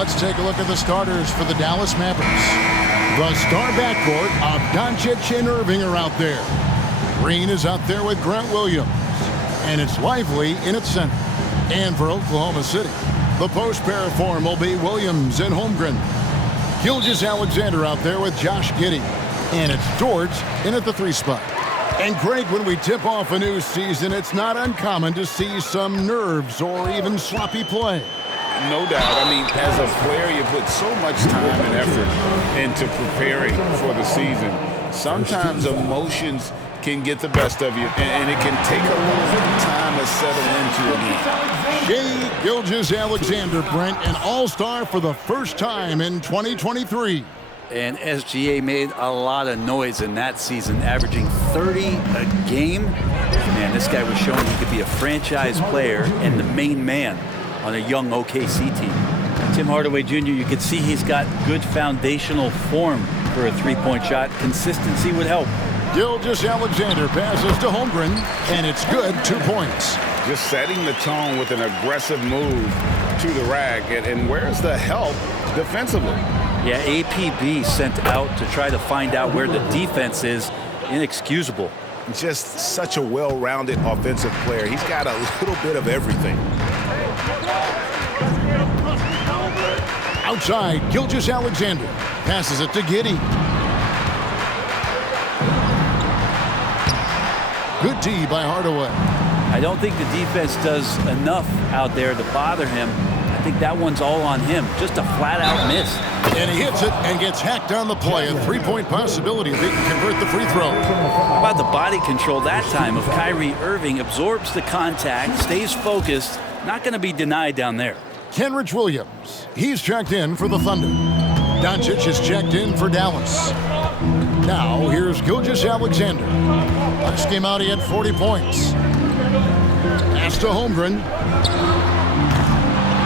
Let's take a look at the starters for the Dallas Mavericks. The star backcourt of Doncic and Irving are out there. Green is out there with Grant Williams. And it's Lively in its center. And for Oklahoma City, the post pair form will be Williams and Holmgren. Gilgeous-Alexander out there with Josh Giddey. And it's George in at the 3 spot. And Greg, when we tip off a new season, it's not uncommon to see some nerves or even sloppy play. No doubt. I mean, as a player, you put so much time and effort into preparing for the season. Sometimes emotions can get the best of you, and it can take a little bit of time to settle into it. Shai Gilgeous-Alexander, Brent, an all-star for the first time in 2023. And SGA made a lot of noise in that season, averaging 30 a game. Man, this guy was showing he could be a franchise player and the main man on a young OKC team. Tim Hardaway Jr., you can see he's got good foundational form for a three-point shot. Consistency would help. Gilgeous-Alexander passes to Holmgren, and it's good, 2 points. Just setting the tone with an aggressive move to the rack. And where's the help defensively? Yeah, APB sent out to try to find out where the defense is. Inexcusable. Just such a well-rounded offensive player. He's got a little bit of everything. Outside, Gilgeous-Alexander passes it to Giddey. Good D by Hardaway. I don't think the defense does enough out there to bother him. I think that one's all on him. Just a flat-out miss. And he hits it and gets hacked on the play. A three-point possibility if he can convert the free throw. How about the body control that time of Kyrie Irving? Absorbs the contact, stays focused. Not going to be denied down there. Kenrich Williams. He's checked in for the Thunder. Doncic is checked in for Dallas. Now, here's Gilgeous-Alexander. Last game out, he had 40 points. Pass to Holmgren.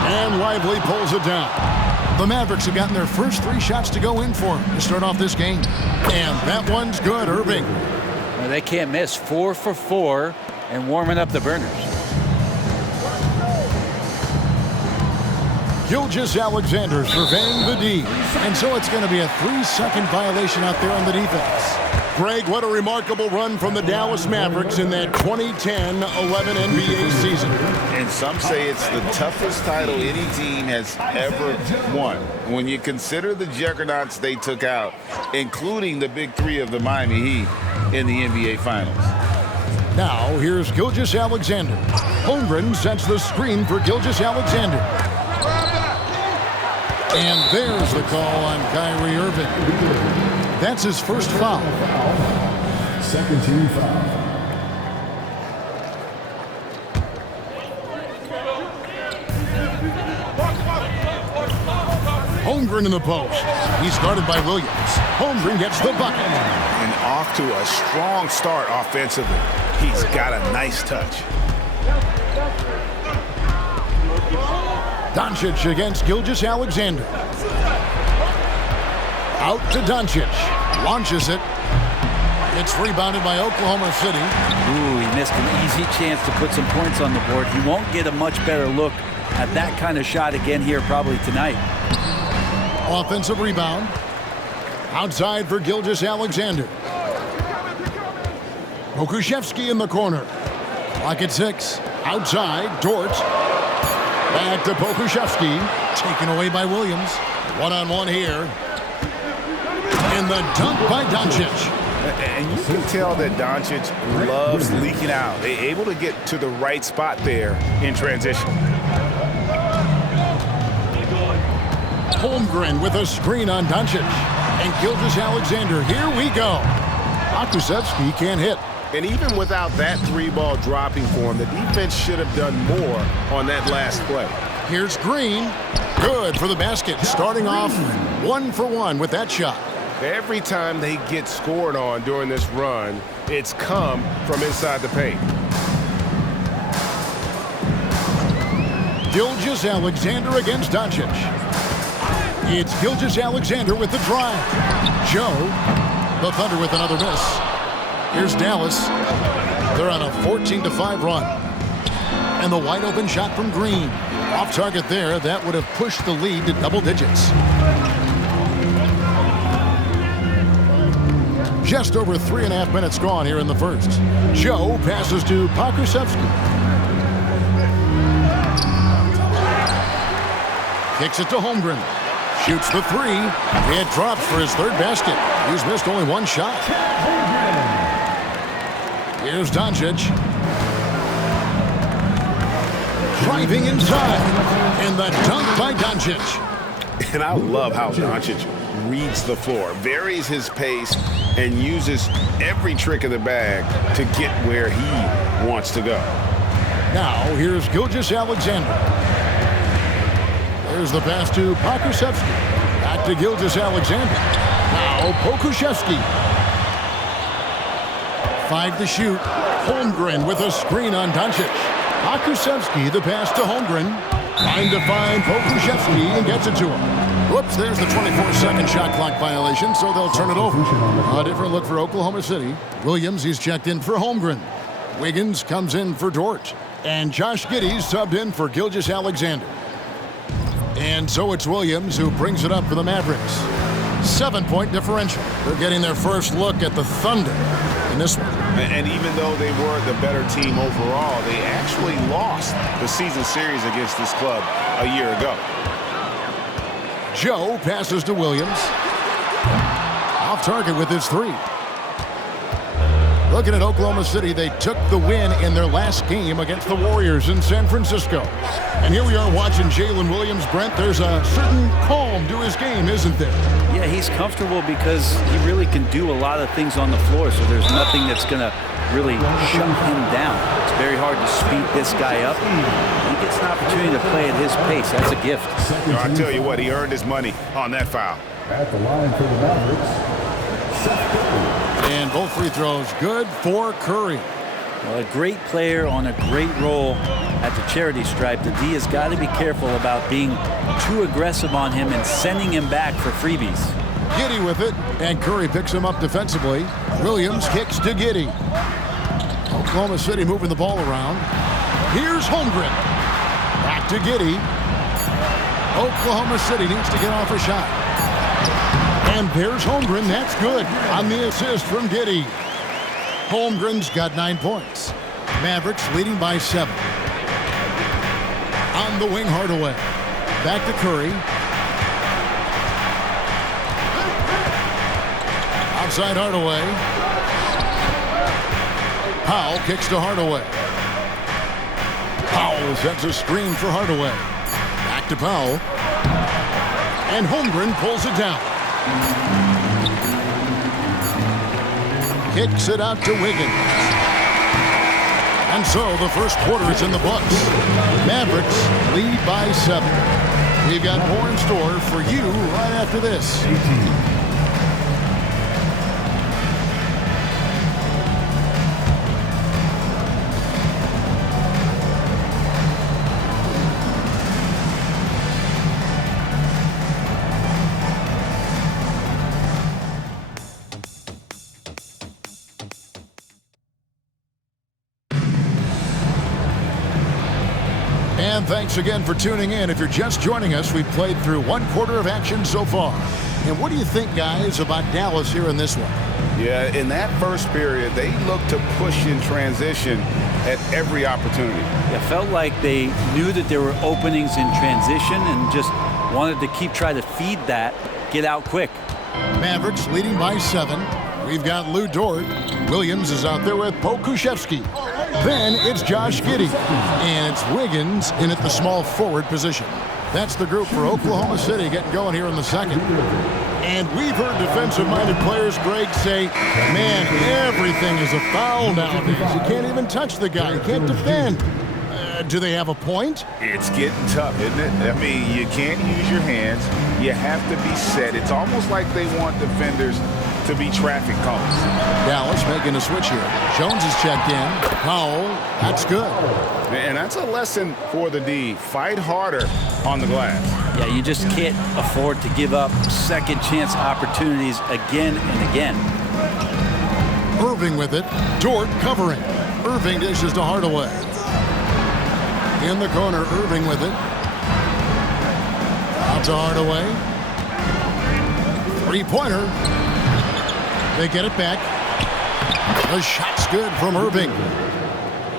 And Lively pulls it down. The Mavericks have gotten their first 3 shots to go in for him to start off this game. And that one's good, Irving. Well, they can't miss. 4 for 4 and warming up the burners. Gilgeous-Alexander surveying the D. And so it's going to be a 3-second violation out there on the defense. Greg, what a remarkable run from the Dallas Mavericks in that 2010-11 NBA season. And some say it's the toughest title any team has ever won. When you consider the juggernauts they took out, including the big 3 of the Miami Heat in the NBA Finals. Now, here's Gilgeous-Alexander. Holmgren sets the screen for Gilgeous-Alexander. And there's the call on Kyrie Irving. That's his first foul. Second team foul. Holmgren in the post. He's guarded by Williams. Holmgren gets the bucket. And off to a strong start offensively. He's got a nice touch. Doncic against Gilgeous-Alexander. Out to Doncic. Launches it. It's rebounded by Oklahoma City. Ooh, he missed an easy chance to put some points on the board. He won't get a much better look at that kind of shot again here probably tonight. Offensive rebound. Outside for Gilgeous-Alexander. Pokusevski in the corner. Clock at 6. Outside, Dort. Back to Pokusevski. Taken away by Williams. One-on-one here. And the dunk by Doncic. And you can tell that Doncic loves leaking out. They're able to get to the right spot there in transition. Holmgren with a screen on Doncic. And Gilgeous-Alexander. Here we go. Pokusevski can't hit. And even without that 3-ball dropping for him, the defense should have done more on that last play. Here's Green. Good for the basket. Starting off 1 for 1 with that shot. Every time they get scored on during this run, it's come from inside the paint. Gilgeous-Alexander against Doncic. It's Gilgeous-Alexander with the drive. Joe, the Thunder with another miss. Here's Dallas. They're on a 14-5 run. And the wide open shot from Green. Off target there. That would have pushed the lead to double digits. Just over 3.5 minutes gone here in the first. Joe passes to Pokusevski. Kicks it to Holmgren. Shoots the three. It drops for his third basket. He's missed only one shot. Here's Doncic. Driving inside. And the dunk by Doncic. And I love how Doncic reads the floor, varies his pace, and uses every trick of the bag to get where he wants to go. Now, here's Gilgeous-Alexander. There's the pass to Pokusevski. Back to Gilgeous-Alexander. Now, Pokusevski. 5 to shoot. Holmgren with a screen on Doncic. Pokusevski, the pass to Holmgren. Trying to find Pokusevski and gets it to him. Whoops, there's the 24-second shot clock violation, so they'll turn it over. A different look for Oklahoma City. Williams, he's checked in for Holmgren. Wiggins comes in for Dort. And Josh Giddey's subbed in for Gilgeous-Alexander. And so it's Williams who brings it up for the Mavericks. 7-point differential. They're getting their first look at the Thunder in this one. And even though they were the better team overall, they actually lost the season series against this club a year ago. Joe passes to Williams. Off target with his three. Looking at Oklahoma City, they took the win in their last game against the Warriors in San Francisco. And here we are watching Jalen Williams. Brent, there's a certain calm to his game, isn't there? Yeah, he's comfortable because he really can do a lot of things on the floor, so there's nothing that's going to really shut him down. It's very hard to speed this guy up. He gets an opportunity to play at his pace. That's a gift. I tell you what, he earned his money on that foul. At the line for the Mavericks, Seth Curry. And both free throws good for Curry. Well, a great player on a great role at the charity stripe. The D has got to be careful about being too aggressive on him and sending him back for freebies. Giddey with it, and Curry picks him up defensively. Williams kicks to Giddey. Oklahoma City moving the ball around. Here's Holmgren. Back to Giddey. Oklahoma City needs to get off a shot. And there's Holmgren. That's good on the assist from Giddey. Holmgren's got 9 points. Mavericks leading by 7. On the wing, Hardaway. Back to Curry. Outside Hardaway. Powell kicks to Hardaway. Powell sets a screen for Hardaway. Back to Powell. And Holmgren pulls it down. Kicks it out to Wiggins. And so the first quarter is in the books. Mavericks lead by 7. We've got more in store for you right after this. And thanks again for tuning in. If you're just joining us, we've played through 1 quarter of action so far. And what do you think, guys, about Dallas here in this one? Yeah, in that first period, they looked to push in transition at every opportunity. It felt like they knew that there were openings in transition and just wanted to keep trying to feed that, get out quick. Mavericks leading by 7. We've got Lou Dort. Williams is out there with Pokusevski. Then it's Josh Giddey. And it's Wiggins in at the small forward position. That's the group for Oklahoma City getting going here in the second. And we've heard defensive-minded players, Greg, say, man, everything is a foul nowadays. You can't even touch the guy. You can't defend. Do they have a point? It's getting tough, isn't it? I mean, you can't use your hands. You have to be set. It's almost like they want defenders to be traffic cones. Dallas making a switch here. Jones is checked in. Powell, that's good. And that's a lesson for the D. Fight harder on the glass. Yeah, you just can't afford to give up second chance opportunities again and again. Irving with it. Dort covering. Irving dishes to Hardaway. In the corner, Irving with it. To Hardaway. Three-pointer. They get it back. The shot's good from Irving.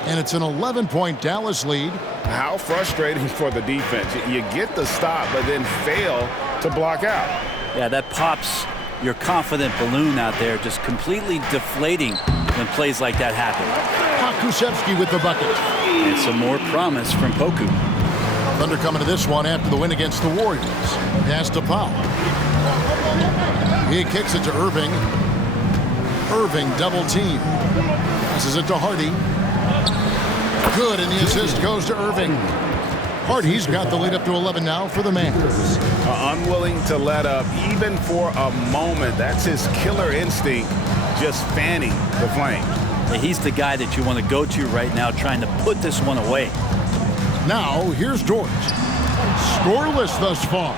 And it's an 11-point Dallas lead. How frustrating for the defense. You get the stop, but then fail to block out. Yeah, that pops your confident balloon out there, just completely deflating when plays like that happen. Pokusevski with the bucket. And some more promise from Poku. Thunder coming to this one after the win against the Warriors. Pass to Powell. He kicks it to Irving. Irving double team. Passes it to Hardy. Good, and the assist goes to Irving. Hardy's got the lead up to 11 now for the Mavs. Unwilling to let up even for a moment. That's his killer instinct, just fanning the flame. Yeah, he's the guy that you want to go to right now, trying to put this one away. Now, here's Dort. Scoreless thus far.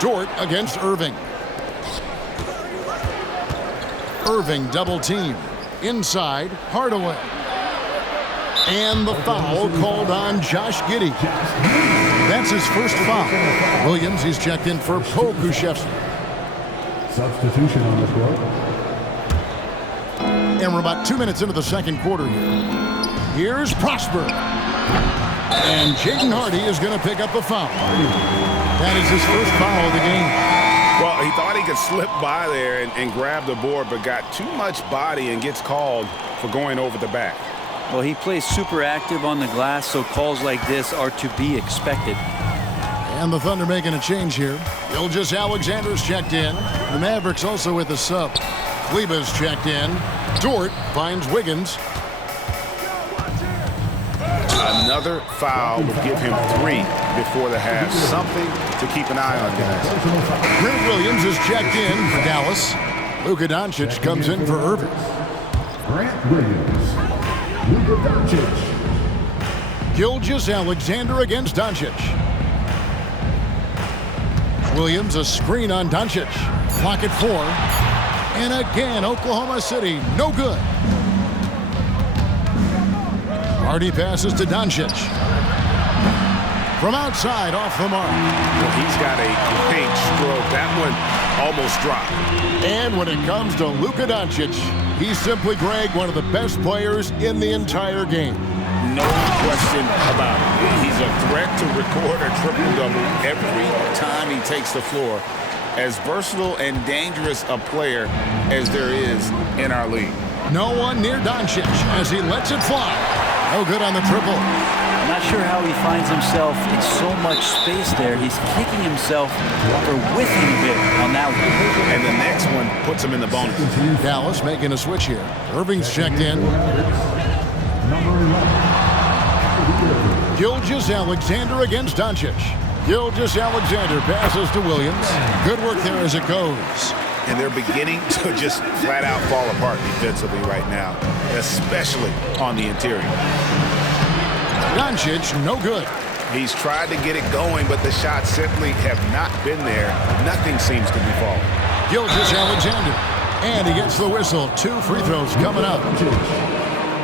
Dort against Irving. Irving double team. Inside, Hardaway. And the foul called on Josh Giddey. That's his first foul. Williams, he's checked in for Pokusevski. Substitution on the court. And we're about 2 minutes into the second quarter here. Here's Prosper. And Jaden Hardy is going to pick up a foul. That is his first foul of the game. Well, he thought he could slip by there and grab the board, but got too much body and gets called for going over the back. Well, he plays super active on the glass, so calls like this are to be expected. And the Thunder making a change here. Gilgeous-Alexander's checked in. The Mavericks also with a sub. Kleba's checked in. Dort finds Wiggins. Another foul would give him 3 before the half. Something to keep an eye on, guys. Grant Williams is checked in for Dallas. Luka Doncic comes in for Irving. Grant Williams. Luka Doncic. Gilgeous-Alexander against Doncic. Williams a screen on Doncic. Clock at 4. And again, Oklahoma City, no good. Hardy passes to Doncic. From outside, off the mark. Well, he's got a great stroke. That one almost dropped. And when it comes to Luka Doncic, he's simply, Greg, one of the best players in the entire game. No question about it. He's a threat to record a triple-double every time he takes the floor. As versatile and dangerous a player as there is in our league. No one near Doncic as he lets it fly. No good on the triple. I'm not sure how he finds himself in so much space there. He's kicking himself for whiffing a bit on that one. And the next one puts him in the bonus. Dallas making a switch here. Irving's checked in. Number 11. Gilgeous-Alexander against Doncic. Gilgeous-Alexander passes to Williams. Good work there as it goes. And they're beginning to just flat out fall apart defensively right now, especially on the interior. Doncic, no good. He's tried to get it going, but the shots simply have not been there. Nothing seems to be falling. Gilgeous-Alexander. And he gets the whistle. 2 free throws coming up.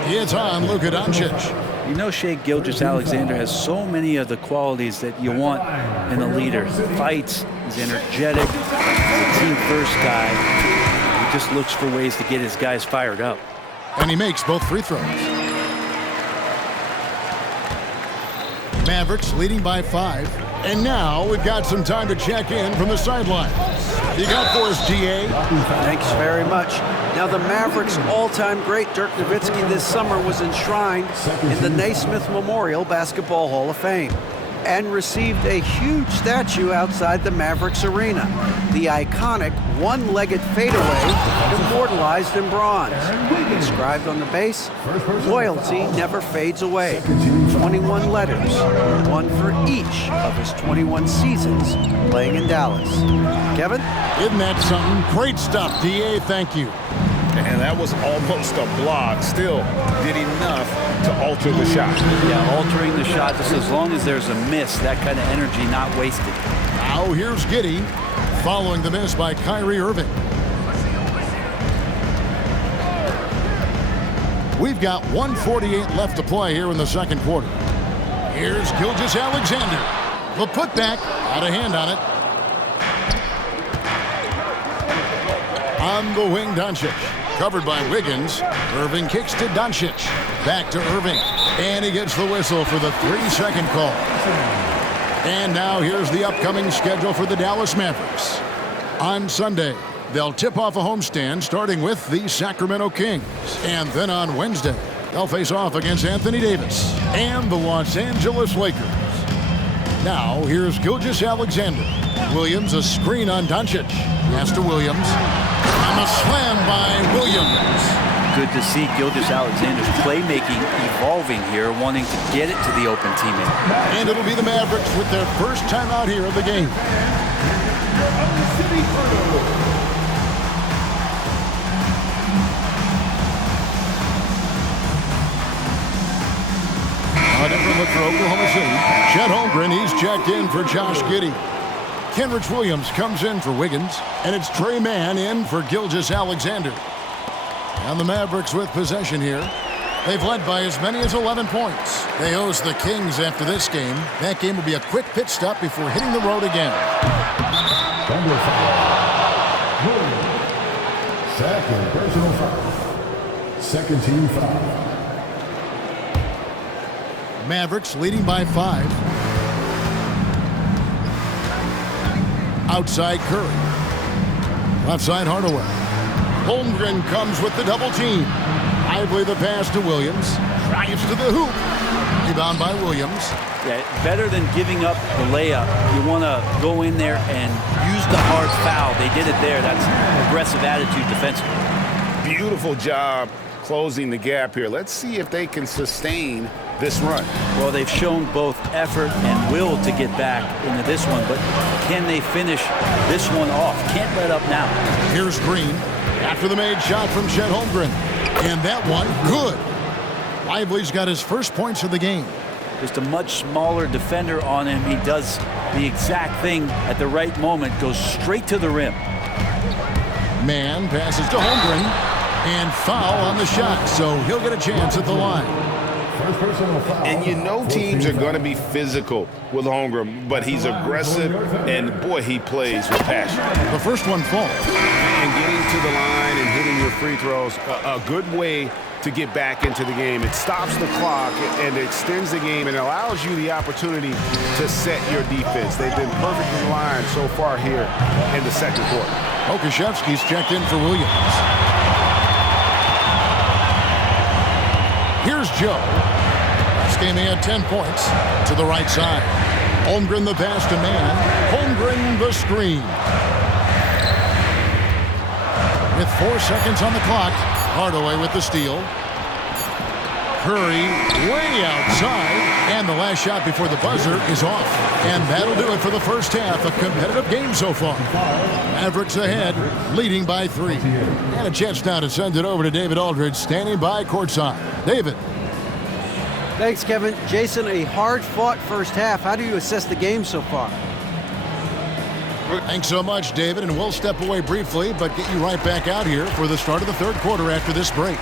It's on Luka Doncic. You know, Shai Gilgeous-Alexander has so many of the qualities that you want in a leader. He fights, he's energetic, he's a team-first guy. He just looks for ways to get his guys fired up. And he makes both free throws. Mavericks leading by 5. And now we've got some time to check in from the sideline. You got for us, GA. Thanks very much. Now, the Mavericks' all-time great Dirk Nowitzki this summer was enshrined in the Naismith Memorial Basketball Hall of Fame and received a huge statue outside the Mavericks arena. The iconic one-legged fadeaway immortalized in bronze. Inscribed on the base, loyalty never fades away. 21 letters, one for each of his 21 seasons playing in Dallas. Kevin? Isn't that something? Great stuff, DA. Thank you. And that was almost a block. Still did enough to alter the shot. Yeah, altering the shot just as long as there's a miss, that kind of energy not wasted. Now here's Giddey following the miss by Kyrie Irving. We've got 1:48 left to play here in the second quarter. Here's Gilgeous-Alexander. The putback, out of hand on it. On the wing, Doncic. Covered by Wiggins. Irving kicks to Doncic. Back to Irving. And he gets the whistle for the 3-second call. And now here's the upcoming schedule for the Dallas Mavericks. On Sunday, they'll tip off a homestand starting with the Sacramento Kings. And then on Wednesday, they'll face off against Anthony Davis and the Los Angeles Lakers. Now, here's Gilgeous-Alexander. Williams, a screen on Doncic. Pass to Williams. And a slam by Williams. Good to see Gilgeous-Alexander's playmaking evolving here, wanting to get it to the open teammate. And it'll be the Mavericks with their first time out here of the game. A different look for Oklahoma City. Chet Holmgren, he's checked in for Josh Giddey. Kenrich Williams comes in for Wiggins. And it's Trey Mann in for Gilgeous-Alexander. And the Mavericks with possession here. They've led by as many as 11 points. They host the Kings after this game. That game will be a quick pit stop before hitting the road again. Number 5. Williams. Second personal foul. Second team foul. Mavericks leading by 5. Outside Curry. Left side Hardaway. Holmgren comes with the double team. Lively the pass to Williams. Drives to the hoop. Rebound by Williams. Yeah, better than giving up the layup. You want to go in there and use the hard foul. They did it there. That's aggressive attitude defensively. Beautiful job closing the gap here. Let's see if they can sustain this run. Well, they've shown both effort and will to get back into this one, but can they finish this one off? Can't let up now. Here's Green after the made shot from Chet Holmgren. And that one, good. Lively's got his first points of the game. Just a much smaller defender on him. He does the exact thing at the right moment, goes straight to the rim. Mann passes to Holmgren. And foul on the shot, so he'll get a chance at the line. First personal foul. And you know teams are going to be physical with Holmgren, but he's aggressive, and boy, he plays with passion. The first one falls. And getting to the line and hitting your free throws, a good way to get back into the game. It stops the clock and extends the game and allows you the opportunity to set your defense. They've been perfect in the line so far here in the second quarter. Okashevsky's checked in for Williams. Here's Joe. Last game he had 10 points. To the right side. Holmgren the pass to Mann. Holmgren the screen. With 4 seconds on the clock, Hardaway with the steal. Curry way outside. And the last shot before the buzzer is off. And that'll do it for the first half. A competitive game so far. Mavericks ahead, leading by 3. And a chance now to send it over to David Aldridge, standing by courtside. David. Thanks, Kevin. Jason, a hard-fought first half. How do you assess the game so far? Thanks so much, David, and we'll step away briefly, but get you right back out here for the start of the third quarter after this break.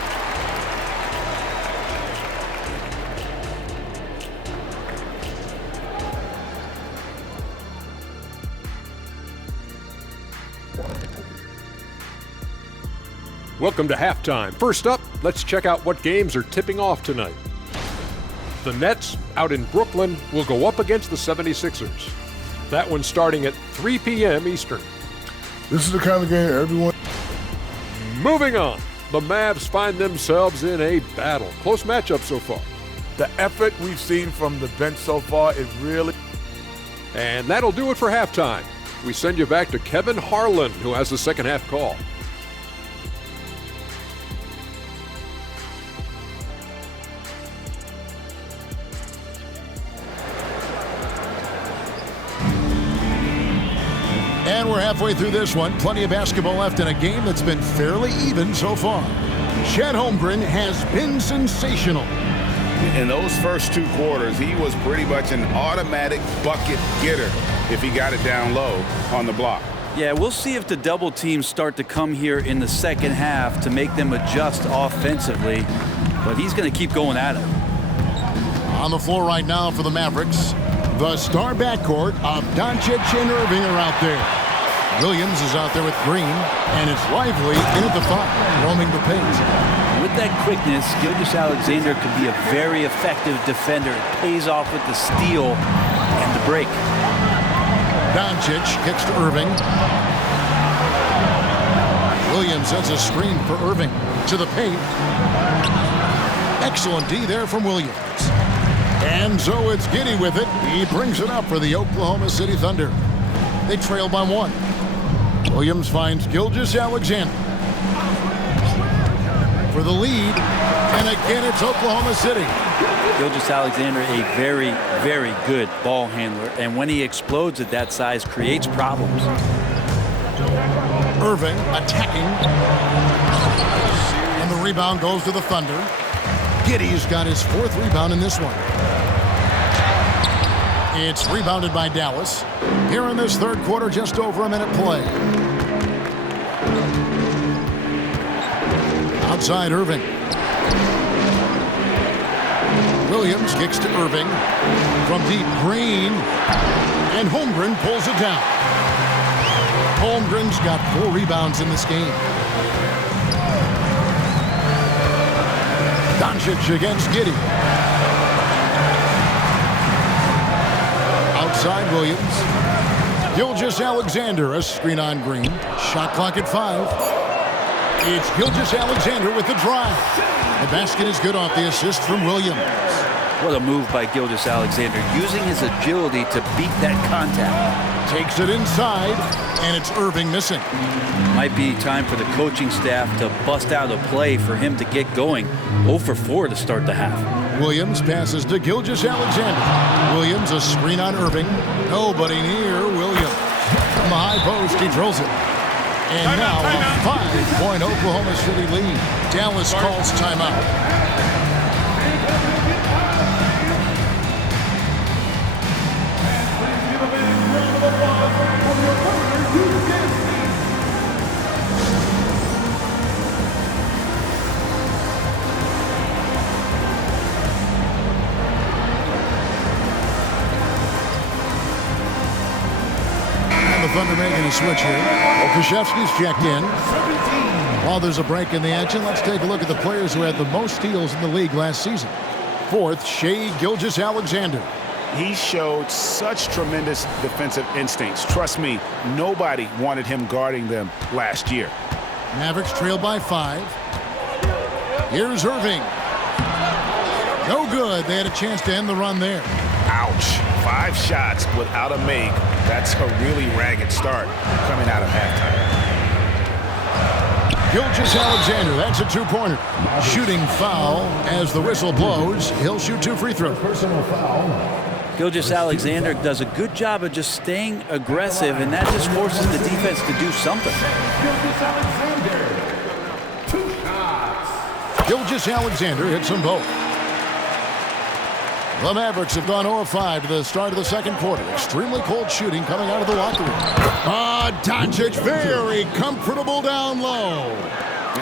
Welcome to halftime. First up, let's check out what games are tipping off tonight. The Nets, out in Brooklyn, will go up against the 76ers. That one's starting at 3 p.m. Eastern. This is the kind of game everyone... Moving on, the Mavs find themselves in a battle. Close matchup so far. The effort we've seen from the bench so far is really... And that'll do it for halftime. We send you back to Kevin Harlan, who has the second half call. And we're halfway through this one. Plenty of basketball left in a game that's been fairly even so far. Chet Holmgren has been sensational. In those first 2 quarters, he was pretty much an automatic bucket getter if he got it down low on the block. Yeah, we'll see if the double teams start to come here in the second half to make them adjust offensively, but he's going to keep going at it. On the floor right now for the Mavericks, the star backcourt of Doncic and Irving are out there. Williams is out there with Green, and it's Lively in at the 5, roaming the paint. With that quickness, Gilgeous-Alexander could be a very effective defender. It pays off with the steal and the break. Doncic kicks to Irving. Williams sets a screen for Irving to the paint. Excellent D there from Williams. And so it's Giddey with it. He brings it up for the Oklahoma City Thunder. They trail by 1. Williams finds Gilgeous-Alexander for the lead. And again, it's Oklahoma City. Gilgeous-Alexander, a very, very good ball handler. And when he explodes at that size, creates problems. Irving attacking. And the rebound goes to the Thunder. Giddey's got his 4th rebound in this one. It's rebounded by Dallas. Here in this third quarter, just over a minute play. Outside Irving. Williams kicks to Irving. From deep, Green. And Holmgren pulls it down. Holmgren's got 4 rebounds in this game. Doncic against Giddey. Outside Williams. Gilgeous-Alexander, a screen on Green. Shot clock at 5. It's Gilgeous-Alexander with the drive. The basket is good off the assist from Williams. What a move by Gilgeous-Alexander, using his agility to beat that contact. Takes it inside, and it's Irving missing. Might be time for the coaching staff to bust out a play for him to get going. 0 for 4 to start the half. Williams passes to Gilgeous-Alexander. Williams, a screen on Irving. Nobody near Williams. From the high post, he drills it. And now a 5-point Oklahoma City lead. Dallas calls timeout. Thunder making a switch here. Krzyzewski's checked in. While there's a break in the action, let's take a look at the players who had the most steals in the league last season. 4th, Shai Gilgeous-Alexander. He showed such tremendous defensive instincts. Trust me, nobody wanted him guarding them last year. Mavericks trail by 5. Here's Irving. No good. They had a chance to end the run there. Ouch. 5 shots without a make. That's a really ragged start coming out of halftime. Gilgeous-Alexander, that's a 2-pointer. Shooting foul as the whistle blows. He'll shoot 2 free throws. Personal foul. Gilgeous-Alexander does a good job of just staying aggressive, and that just forces the defense to do something. Gilgeous-Alexander. 2 shots. Gilgeous-Alexander hits them both. The Mavericks have gone 0-5 to the start of the second quarter. Extremely cold shooting coming out of the locker room. Doncic very comfortable down low.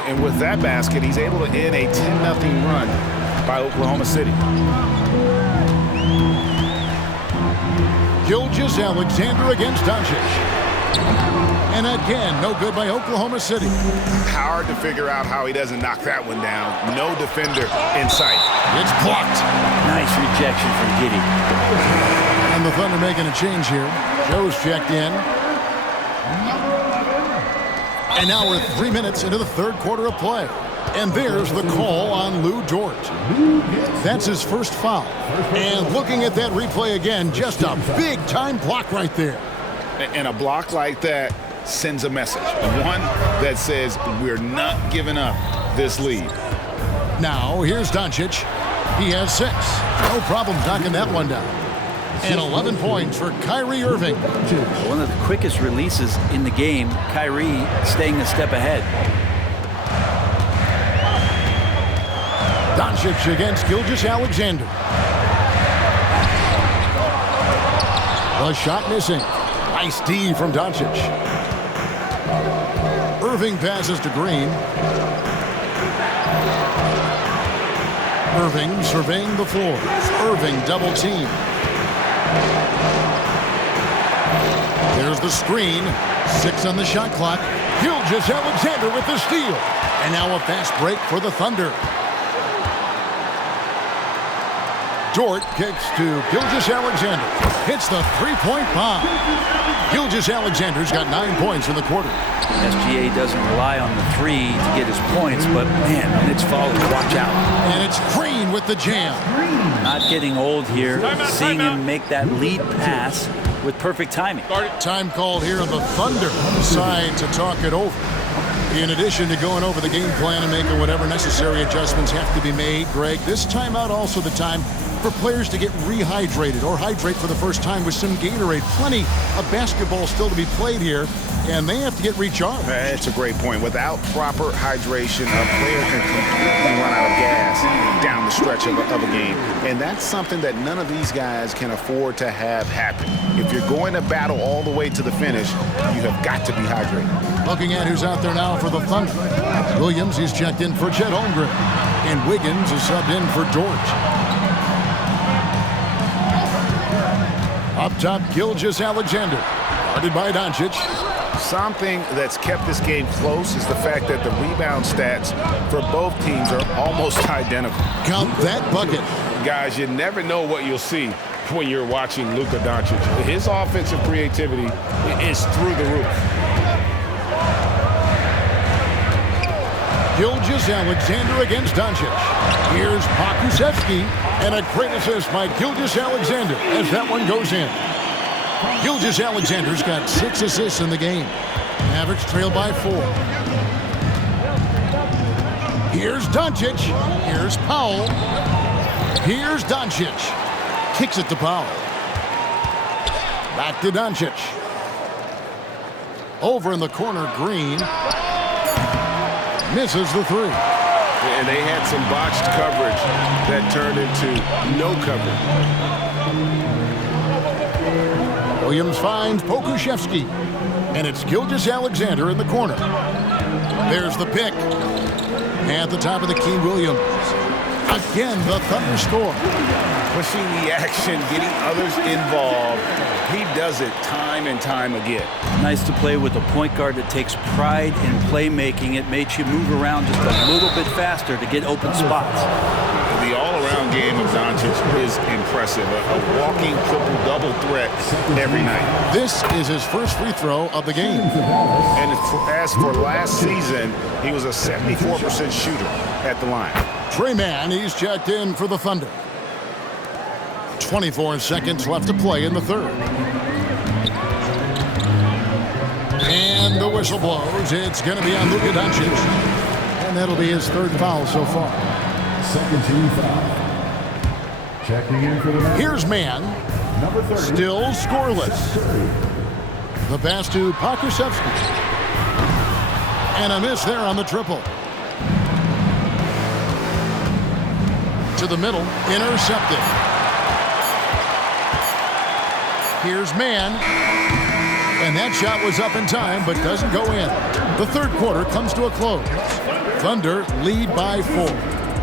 And with that basket, he's able to end a 10-0 run by Oklahoma City. Gilgeous-Alexander against Doncic. And again, no good by Oklahoma City. Hard to figure out how he doesn't knock that one down. No defender in sight. It's blocked. Nice rejection from Giddey. And the Thunder making a change here. Joe's checked in. And now we're 3 minutes into the third quarter of play. And there's the call on Lou Dort. That's his first foul. And looking at that replay again, just a big-time block right there. And a block like that sends a message. One that says we're not giving up this lead. Now, here's Doncic. He has 6. No problem knocking that one down. And 11 points for Kyrie Irving. One of the quickest releases in the game. Kyrie staying a step ahead. Doncic against Gilgeous-Alexander. The shot missing. Nice D from Doncic. Irving passes to Green. Irving surveying the floor. Irving double team. There's the screen. 6 on the shot clock. Gilgeous-Alexander with the steal. And now a fast break for the Thunder. Dort kicks to Gilgeous-Alexander. Hits the three-point bomb. Gilgeous-Alexander's got 9 points in the quarter. SGA doesn't rely on the three to get his points, but man, when it's fouled, watch out. And it's Green with the jam. Not getting old here. Seeing him make that lead pass with perfect timing. Time called here, and the Thunder decide to talk it over. In addition to going over the game plan and making whatever necessary adjustments have to be made, Greg, this timeout also the time for players to get rehydrated or hydrate for the first time with some Gatorade. Plenty of basketball still to be played here, and they have to get recharged. That's a great point. Without proper hydration, a player can completely run out of gas down the stretch of a game. And that's something that none of these guys can afford to have happen. If you're going to battle all the way to the finish, you have got to be hydrated. Looking at who's out there now for the Thunder. Williams, he's checked in for Chet Holmgren. And Wiggins is subbed in for George. Up top, Gilgeous-Alexander. Guarded by Doncic. Something that's kept this game close is the fact that the rebound stats for both teams are almost identical. Count that bucket. Guys, you never know what you'll see when you're watching Luka Doncic. His offensive creativity is through the roof. Gilgeous-Alexander against Doncic. Here's Pokusevski, and a great assist by Gilgeous-Alexander as that one goes in. Gilgeous-Alexander's got 6 assists in the game. Mavericks trail by 4. Here's Doncic. Here's Powell. Here's Doncic. Kicks it to Powell. Back to Doncic. Over in the corner, Green. Misses the 3. And they had some botched coverage that turned into no coverage. Williams finds Pokusevski. And it's Gilgeous-Alexander in the corner. There's the pick. At the top of the key, Williams. Again, the Thunder score. Pushing the action, getting others involved. He does it time and time again. Nice to play with a point guard that takes pride in playmaking. It makes you move around just a little bit faster to get open spots. The all-around game of Doncic is impressive. A walking triple-double threat every night. This is his first free throw of the game. And as for last season, he was a 74% shooter at the line. Tre Mann, he's checked in for the Thunder. 24 seconds left to play in the third. And the whistle blows. It's going to be on Luka Doncic. And that'll be his 3rd foul so far. Second team foul. Checking in for the Mavericks. Here's Mann. Number 30. Still scoreless. The pass to Pokusevski. And a miss there on the triple. To the middle. Intercepted. Here's Mann. And that shot was up in time, but doesn't go in. The third quarter comes to a close. Thunder lead by 4.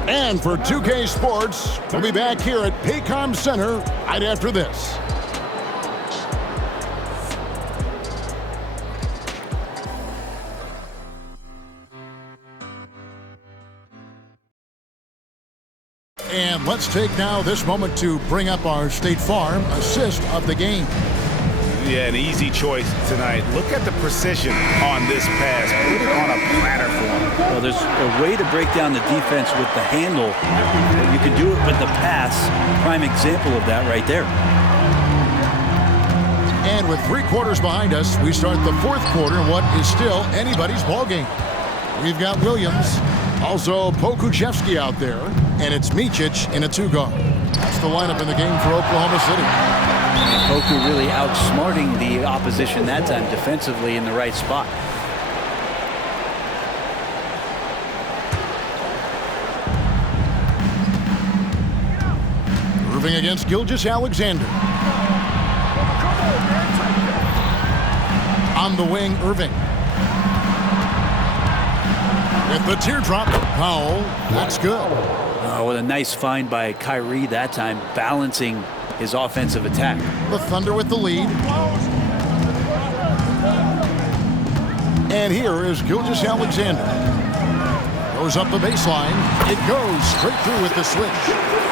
And for 2K Sports, we'll be back here at Paycom Center right after this. And let's take now this moment to bring up our State Farm assist of the game. Yeah, an easy choice tonight. Look at the precision on this pass. Put it on a platter for him. Well, there's a way to break down the defense with the handle. You can do it with the pass. Prime example of that right there. And with 3 quarters behind us, we start the 4th quarter in what is still anybody's ballgame. We've got Williams, also Pokusevski out there, and it's Micic in a 2-guard. That's the lineup in the game for Oklahoma City. Poku really outsmarting the opposition that time defensively in the right spot. Irving against Gilgeous-Alexander. On the wing, Irving. With the teardrop, Powell. That's good. Oh, what a nice find by Kyrie that time, balancing his offensive attack. The Thunder with the lead. And here is Gilgeous-Alexander. Goes up the baseline. It goes straight through with the switch.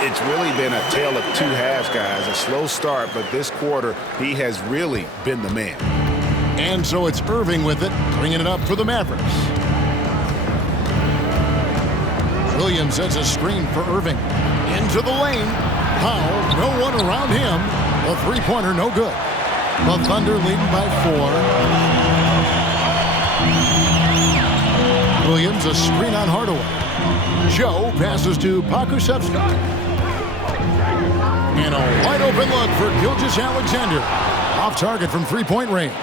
It's really been a tale of two halves, guys. A slow start, but this quarter, he has really been the man. And so it's Irving with it, bringing it up for the Mavericks. Williams has a screen for Irving. Into the lane. Powell, no one around him. The three-pointer, no good. The Thunder leading by 4. Williams, a screen on Hardaway. Joe passes to Pokusevski. And a wide-open look for Gilgeous-Alexander. Off target from three-point range.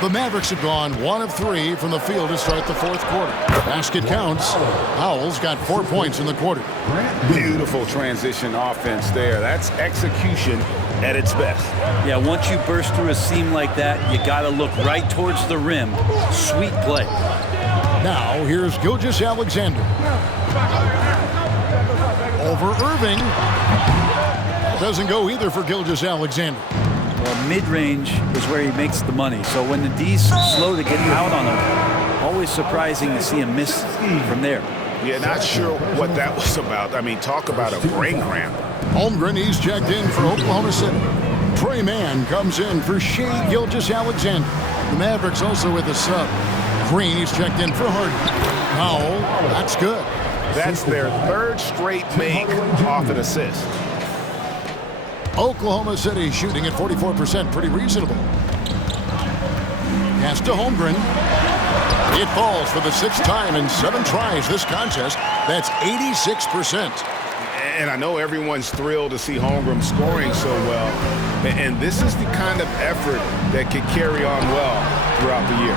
The Mavericks have gone 1 of 3 from the field to start the fourth quarter. Basket counts. Powell's got 4 points in the quarter. Beautiful transition offense there. That's execution at its best. Yeah, once you burst through a seam like that, you got to look right towards the rim. Sweet play. Now, here's Gilgeous-Alexander. Over Irving. Doesn't go either for Gilgeous-Alexander. Well, mid-range is where he makes the money. So when the D's slow to get out on him, always surprising to see him miss from there. Yeah, not sure what that was about. I mean, talk about a brain cramp. Holmgren, he's checked in for Oklahoma City. Trey Mann comes in for Shai Gilgeous-Alexander. The Mavericks also with a sub. Green, he's checked in for Harden. Powell, that's good. That's their third straight make off an assist. Oklahoma City shooting at 44%, pretty reasonable. Pass to Holmgren. It falls for the 6th time in 7 tries this contest. That's 86%. And I know everyone's thrilled to see Holmgren scoring so well. And this is the kind of effort that can carry on well throughout the year.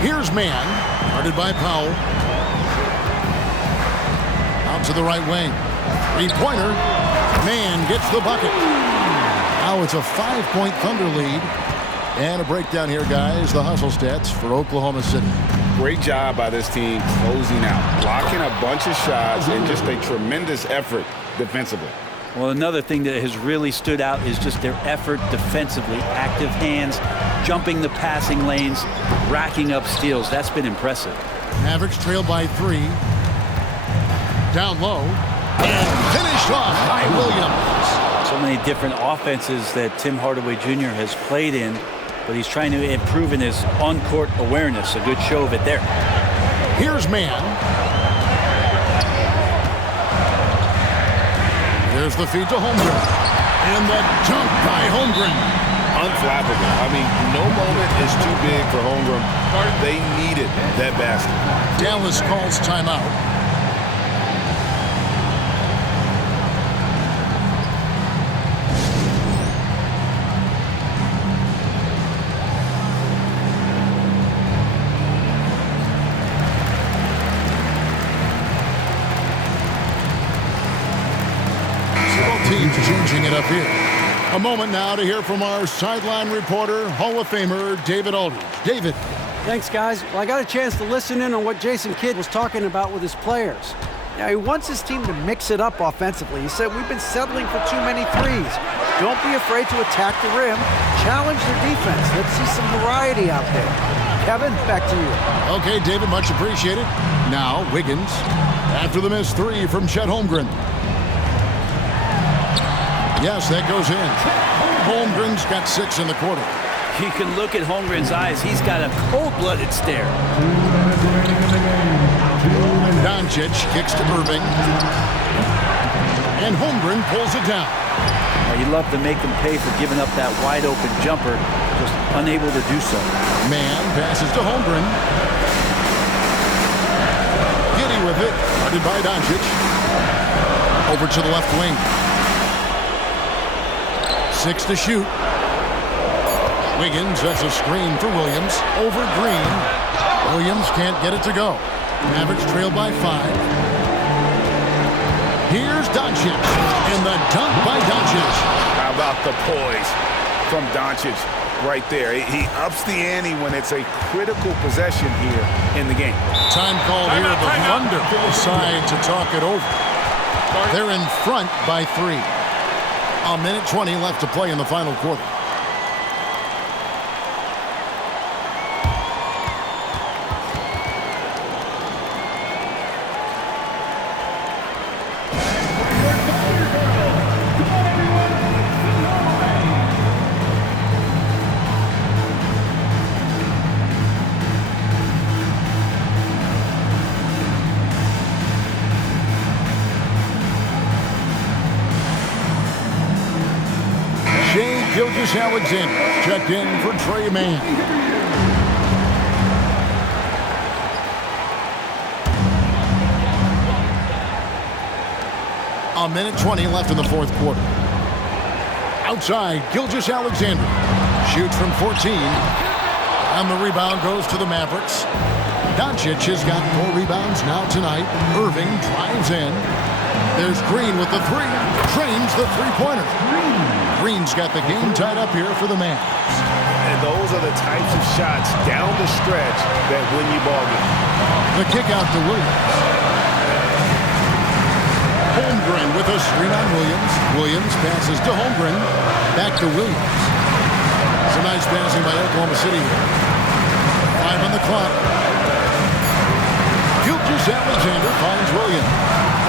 Here's Mann, guarded by Powell. Out to the right wing. Three-pointer. Mann gets the bucket. Now it's a 5-point Thunder lead. And a breakdown here, guys. The hustle stats for Oklahoma City. Great job by this team closing out, blocking a bunch of shots, and just a tremendous effort defensively. Well, another thing that has really stood out is just their effort defensively. Active hands, jumping the passing lanes, racking up steals. That's been impressive. Mavericks trail by 3. Down low. And finished off by Williams. So many different offenses that Tim Hardaway Jr. has played in, but he's trying to improve in his on-court awareness. A good show of it there. Here's Mann. There's the feed to Holmgren. And the dunk by Holmgren. Unflappable. I mean, no moment is too big for Holmgren. They needed that basket. Dallas calls timeout. Teams changing it up here. A moment now to hear from our sideline reporter, Hall of Famer David Aldridge. David. Thanks, guys. Well, I got a chance to listen in on what Jason Kidd was talking about with his players. Now, he wants his team to mix it up offensively. He said, we've been settling for too many threes. Don't be afraid to attack the rim. Challenge the defense. Let's see some variety out there. Kevin, back to you. Okay, David, much appreciated. Now, Wiggins. After the missed 3 from Chet Holmgren. Yes, that goes in. Holmgren's got 6 in the quarter. You can look at Holmgren's eyes. He's got a cold-blooded stare. Doncic kicks to Irving. And Holmgren pulls it down. You love to make them pay for giving up that wide-open jumper, just unable to do so. Mann passes to Holmgren. Giddy with it, guarded by Doncic. Over to the left wing. 6 to shoot. Wiggins has a screen for Williams. Over Green. Williams can't get it to go. Mavericks trail by 5. Here's Doncic. And the dunk by Doncic. How about the poise from Doncic? right there. He ups the ante when it's a critical possession here in the game. Time called here. The Thunder decide to talk it over. They're in front by 3. A minute 20 left to play in the final quarter. Gilgeous-Alexander checked in for Trey Mann. A minute 20 left in the fourth quarter. Outside, Gilgeous-Alexander shoots from 14. And the rebound goes to the Mavericks. Doncic has got 4 rebounds now tonight. Irving drives in. There's Green with the 3. Drains the three-pointer. Green's got the game tied up here for the Mavs. And those are the types of shots down the stretch that win you ball games. The kick out to Williams. Holmgren with a screen on Williams. Williams passes to Holmgren. Back to Williams. Some nice passing by Oklahoma City. 5 on the clock. Gilgeous-Alexander finds Williams.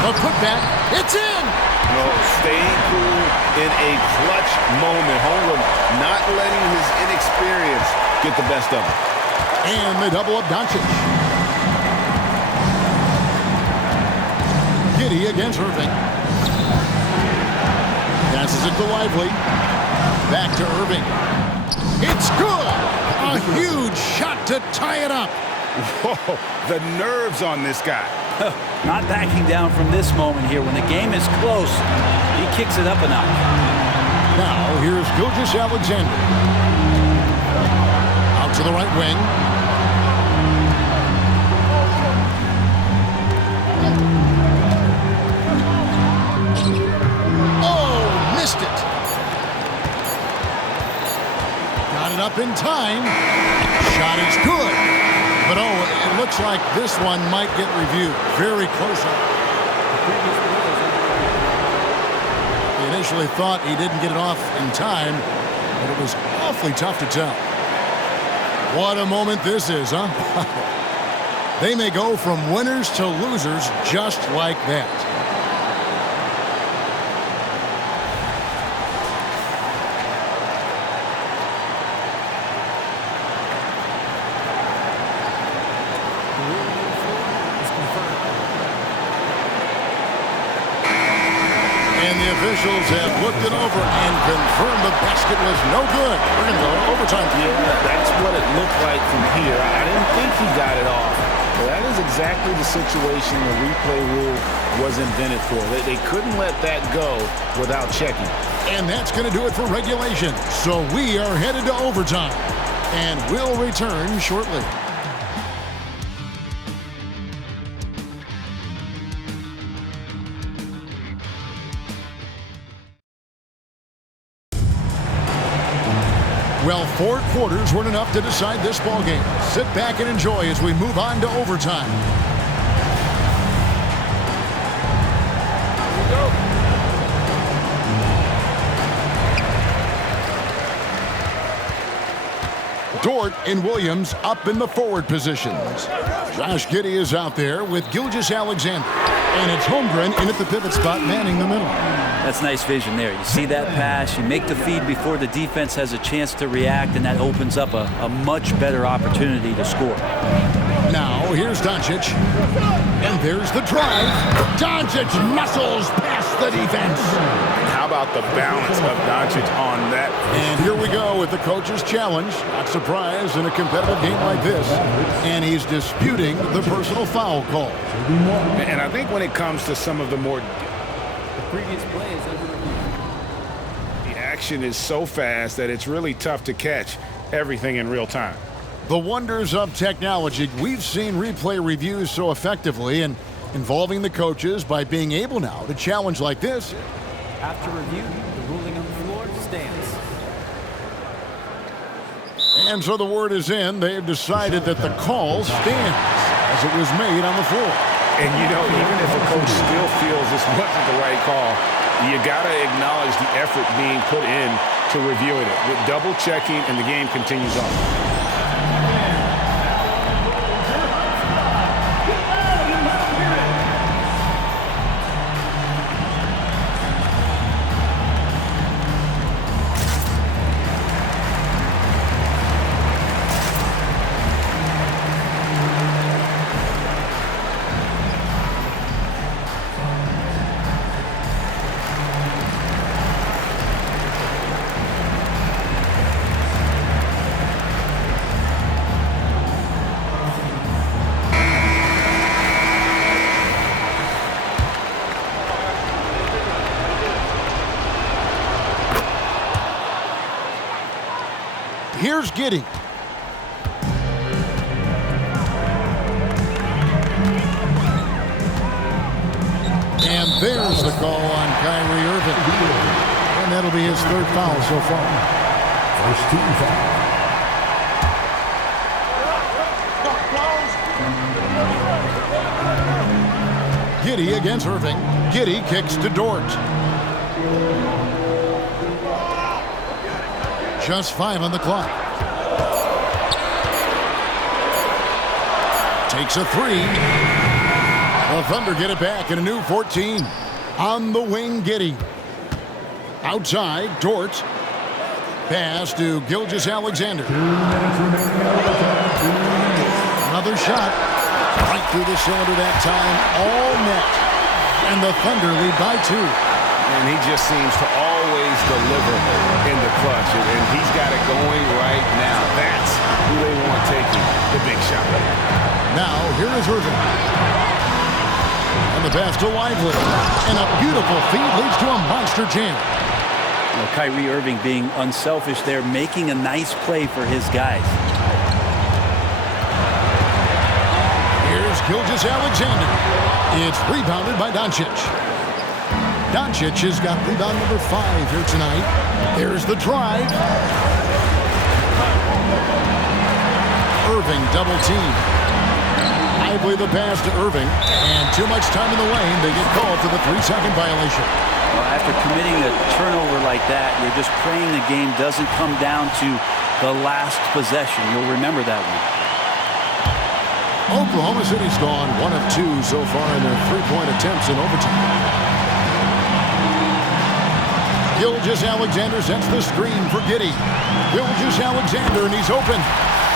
A putback. It's in! No, staying cool in a clutch moment. Holmgren not letting his inexperience get the best of him. And they double up Doncic. Giddey against Irving. Passes it to Lively. Back to Irving. It's good! A huge shot to tie it up. Whoa, the nerves on this guy. Not backing down from this moment here. When the game is close, he kicks it up a notch. Now, here's Gilgeous-Alexander. Out to the right wing. Oh, missed it. Got it up in time. Shot is good. But, oh, it looks like this one might get reviewed. Very close up. He initially thought he didn't get it off in time, but it was awfully tough to tell. What a moment this is, huh? They may go from winners to losers just like that. Officials have looked it over and confirmed the basket was no good. We're going to go to overtime. Yeah, that's what it looked like from here. I didn't think he got it off. But that is exactly the situation the replay rule was invented for. They couldn't let that go without checking. And that's going to do it for regulation. So we are headed to overtime. And we'll return shortly. Well, 4 quarters weren't enough to decide this ball game. Sit back and enjoy as we move on to overtime. Dort and Williams up in the forward positions. Josh Giddey is out there with Gilgeous-Alexander. And it's Holmgren in at the pivot spot, manning the middle. That's nice vision there. You see that pass, you make the feed before the defense has a chance to react, and that opens up a much better opportunity to score. Now, here's Doncic. And there's the drive. Doncic muscles past the defense. How about the balance of Doncic on that? And here we go with the coach's challenge. Not surprised in a competitive game like this. And he's disputing the personal foul call. And I think when it comes to some of the more... previous play is under review. The action is so fast that it's really tough to catch everything in real time. The wonders of technology. We've seen replay reviews so effectively and involving the coaches by being able now to challenge like this. After review, the ruling on the floor stands. And so the word is in. They've decided that the call stands as it was made on the floor. And, you know, even if a coach still feels this wasn't the right call, you got to acknowledge the effort being put in to reviewing it. With double checking, and the game continues on. Here's Giddey. And there's the call on Kyrie Irving. And that'll be his third foul so far. First team foul. Giddey against Irving. Giddey kicks to Dort. Just 5 on the clock. Takes a 3. The Thunder get it back in a new 14. On the wing, Giddey. Outside, Dort. Pass to Gilgeous-Alexander. Another shot. Right through the cylinder that time. All net. And the Thunder lead by 2. And he just seems to always deliver in the clutch. And he's got it going right now. That's who they want taking the big shot. Now, here is Irving. And the pass to Lively. And a beautiful feed leads to a monster jam. Well, Kyrie Irving being unselfish there, making a nice play for his guys. Here's Gilgeous-Alexander. It's rebounded by Doncic. Doncic has got rebound number 5 here tonight. There's the drive. Irving double team. Lively the pass to Irving. And too much time in the lane. They get called for the 3-second violation. Well, after committing a turnover like that, you're just praying the game doesn't come down to the last possession. You'll remember that one. Oklahoma City's gone 1 of 2 so far in their 3-point attempts in overtime. Gilgeous-Alexander sets the screen for Giddey. Gilgeous-Alexander, and he's open.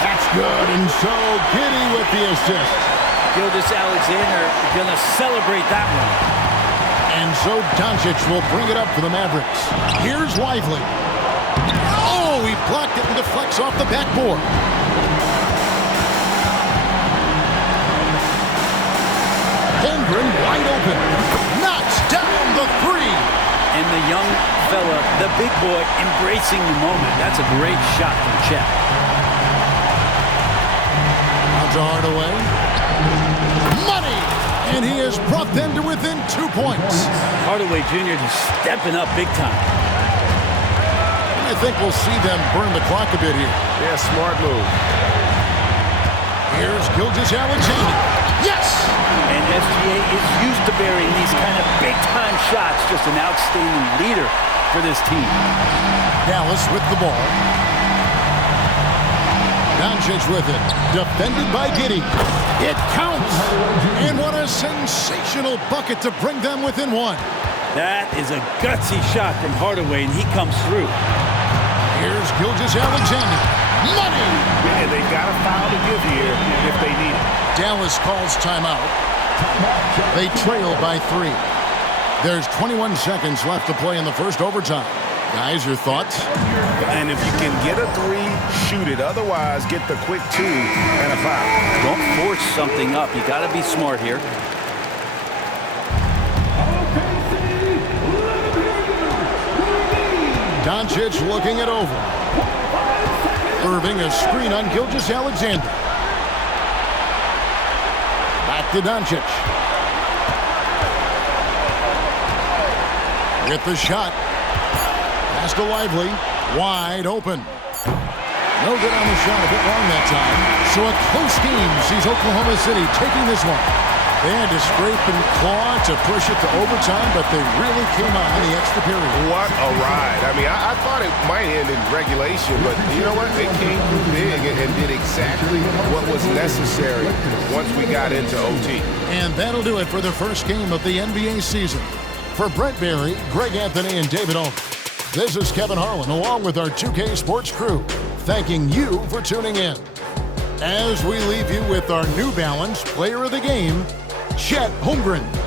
That's good, and so Giddey with the assist. Gilgeous-Alexander going to celebrate that one. And so Doncic will bring it up for the Mavericks. Here's Lively. Oh, he blocked it and deflects off the backboard. Holmgren wide open. Knocks down the 3. And the young fella, the big boy, embracing the moment. That's a great shot from Chet. Now to Hardaway. Money! And he has brought them to within 2 points. Hardaway Jr. just stepping up big time. I think we'll see them burn the clock a bit here. Yeah, smart move. Here's Gilgeous-Alexander. Yes! And SGA is used to burying these kind of big-time shots. Just an outstanding leader for this team. Dallas with the ball. Doncic with it. Defended by Giddey. It counts! And what a sensational bucket to bring them within 1. That is a gutsy shot from Hardaway, and he comes through. Here's Gilgeous-Alexander. Money! And they've got a foul to give here if they need it. Dallas calls timeout. They trail by 3. There's 21 seconds left to play in the first overtime. Guys, your thoughts? And if you can get a 3, shoot it. Otherwise, get the quick 2 and a foul. Don't force something up. You got to be smart here. Doncic looking it over. Irving a screen on Gilgeous-Alexander. Back to Doncic. With the shot. Pass to Lively. Wide open. No good on the shot, a bit long that time. So a close game sees Oklahoma City taking this one. They had to scrape and claw to push it to overtime, but they really came out in the extra period. What a ride. I mean, I thought it might end in regulation, but you know what? They came through big and did exactly what was necessary once we got into OT. And that'll do it for the first game of the NBA season. For Brent Barry, Greg Anthony, and David Owen, this is Kevin Harlan along with our 2K Sports crew, thanking you for tuning in. As we leave you with our New Balance Player of the Game, Chet Holmgren.